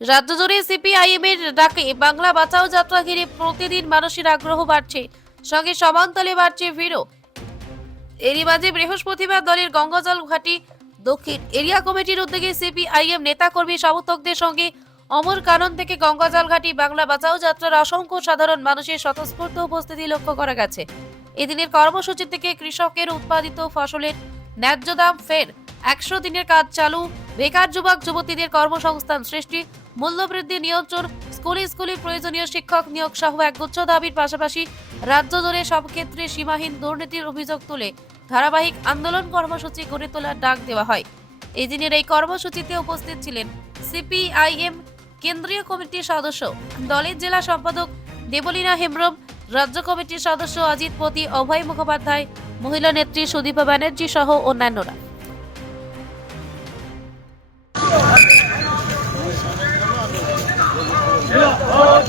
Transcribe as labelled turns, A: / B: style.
A: রাজ্য জুড়ে সিপিআইএম এর ডাকে বাংলা বাঁচাও যাত্রা ঘিরে প্রতিদিন মানুষের আগ্রহ বাড়ছে, সঙ্গে সমান্তলে বাড়ছে ভিড়ও। এরই মাঝে বৃহস্পতিবার দলের গঙ্গাজল ঘাটি দক্ষিণ এরিয়া কমিটির উদ্যোগে সিপিআইএম নেতাকর্মী সমর্থকদের সঙ্গে অমর কানন থেকে গঙ্গাজল ঘাটি বাংলা বাঁচাও যাত্রার অসংখ্য সাধারণ মানুষের স্বতঃস্ফূর্ত উপস্থিতি লক্ষ্য করা গেছে। এদিনের কর্মসূচি থেকে কৃষকের উৎপাদিত ফসলের ন্যায্য দাম ফের একশো দিনের কাজ চালু। বেকার যুবক, যুবতীদের কর্মসংস্থান সৃষ্টি মূল্যবৃদ্ধি নিয়ন্ত্রণ, স্কুলে স্কুলে প্রয়োজনীয় শিক্ষক নিয়োগ সহ একগুচ্ছ দাবির পাশাপাশি রাজ্য জুড়ে সব ক্ষেত্রে সীমাহীন দুর্নীতির অভিযোগ তুলে ধারাবাহিক আন্দোলন কর্মসূচি গড়ে তোলার ডাক দেওয়া হয়। এই দিনের এই কর্মসূচিতে উপস্থিত ছিলেন সিপিআইএম কেন্দ্রীয় কমিটির সদস্য, দলের জেলা সম্পাদক দেবলীনা হেমব্রম, রাজ্য কমিটির সদস্য অজিত পতি, অভয় মুখোপাধ্যায়, মহিলা নেত্রী সুদীপা ব্যানার্জি সহ অন্যান্যরা।